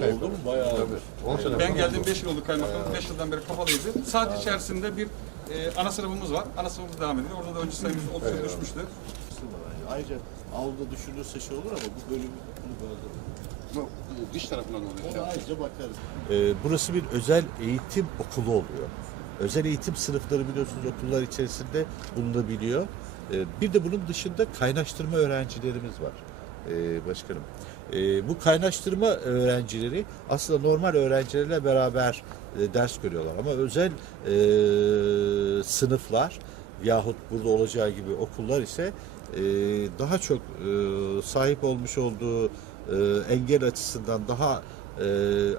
Oldu mu? Bayağı oldu. 10 sene Ben geldim oldu. 5 yıl oldu kaymakamım. 5 yıldan beri kapalıydı. Saat içerisinde bir e, ana sınıfımız var. Ana sınıfımız devam ediyor. Orada da önce sayımız oldukça düşmüştü. Ayrıca avluda düşürülürse şey olur ama bu bölüm bunu böyle. Bu dış tarafından oluyor. Ona ayrıca bakarız. Ee, burası bir özel eğitim okulu oluyor. Özel eğitim sınıfları biliyorsunuz okullar içerisinde bulunabiliyor. Ee, bir de bunun dışında kaynaştırma öğrencilerimiz var ee, başkanım. Ee, bu kaynaştırma öğrencileri aslında normal öğrencilerle beraber e, ders görüyorlar ama özel e, sınıflar yahut burada olacağı gibi okullar ise e, daha çok e, sahip olmuş olduğu e, engel açısından daha e,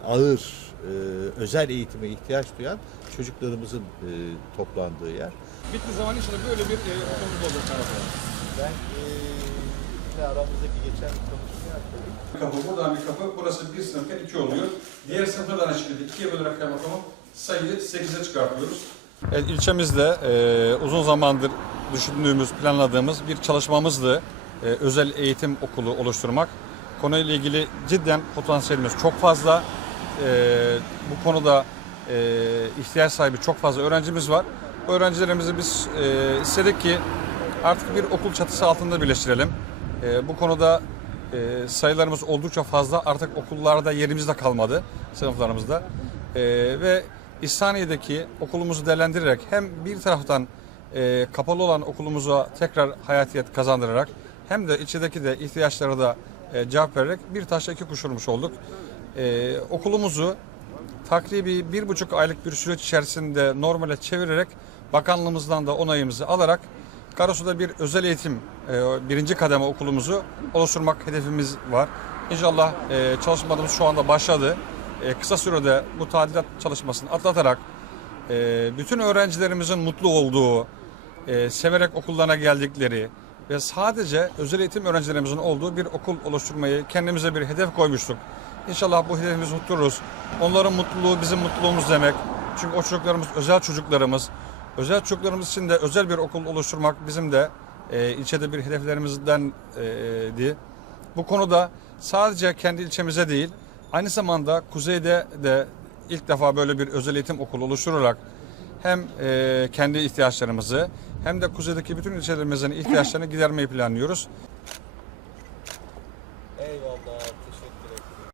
ağır e, özel eğitime ihtiyaç duyan çocuklarımızın e, toplandığı yer. Bittiği zaman inşallah böyle bir e, okulumuz olacak. Ben yine aramızdaki geçen konuşmayı aktarayım. Kapı buradan bir kapı. Burası bir sınıfken iki oluyor. Diğer sınıflardan çıkıyor. İkiye bölerek kaymakamım sayıyı 8'e çıkartıyoruz. Evet, ilçemizde e, uzun zamandır düşündüğümüz, planladığımız bir çalışmamızdı. E, özel eğitim okulu oluşturmak. Konuyla ilgili cidden potansiyelimiz çok fazla. E, bu konuda e, ihtiyaç sahibi çok fazla öğrencimiz var. Bu öğrencilerimizi biz e, istedik ki artık bir okul çatısı altında birleştirelim. E, bu konuda e, sayılarımız oldukça fazla. Artık okullarda yerimiz de kalmadı sınıflarımızda. E, ve İhsaniye'deki okulumuzu değerlendirerek hem bir taraftan e, kapalı olan okulumuza tekrar hayatiyet kazandırarak hem de içindeki de ihtiyaçlara da e, cevap vererek bir taşla iki kuş vurmuş olduk. E, okulumuzu takribi bir buçuk aylık bir süreç içerisinde normale çevirerek bakanlığımızdan da onayımızı alarak Karasu'da bir özel eğitim e, birinci kademe okulumuzu oluşturmak hedefimiz var. İnşallah e, çalışmalarımız şu anda başladı. E, kısa sürede bu tadilat çalışmasını atlatarak bütün öğrencilerimizin mutlu olduğu, severek okullarına geldikleri ve sadece özel eğitim öğrencilerimizin olduğu bir okul oluşturmayı kendimize bir hedef koymuştuk. İnşallah bu hedefimizi tuttururuz. Onların mutluluğu bizim mutluluğumuz demek. Çünkü o çocuklarımız özel çocuklarımız. Özel çocuklarımız için de özel bir okul oluşturmak bizim de e, ilçede bir hedeflerimizden e. Bu konuda sadece kendi ilçemize değil, aynı zamanda kuzeyde de ilk defa böyle bir özel eğitim okulu oluşturarak hem e, kendi ihtiyaçlarımızı hem de kuzeydeki bütün ilçelerimizin ihtiyaçlarını gidermeyi planlıyoruz.